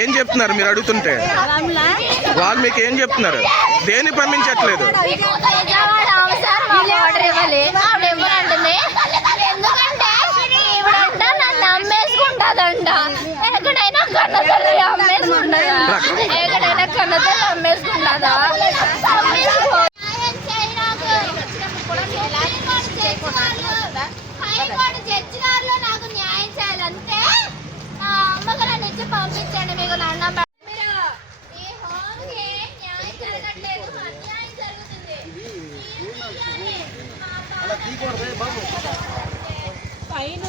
ఏం చెప్తున్నారు మీరు అడుగుతుంటే? వాళ్ళు మీకు ఏం చెప్తున్నారు? దేని పంపించట్లేదు? అమ్మేసుకుంటాదంట ఎక్కడైనా కన్నతల్లి అమ్మేసుకుంటదా? ఎక్కడైనా కన్నతల్లి అమ్మేసుకుంటదా? జడ్జి గారు నాకు న్యాయం చేయాలంటే అమ్మగారు నుంచి పంపించండి. మీకు దండం ఈ హోమ్కి న్యాయం జరగట్లేదు, అన్యాయం జరుగుతుంది. పైన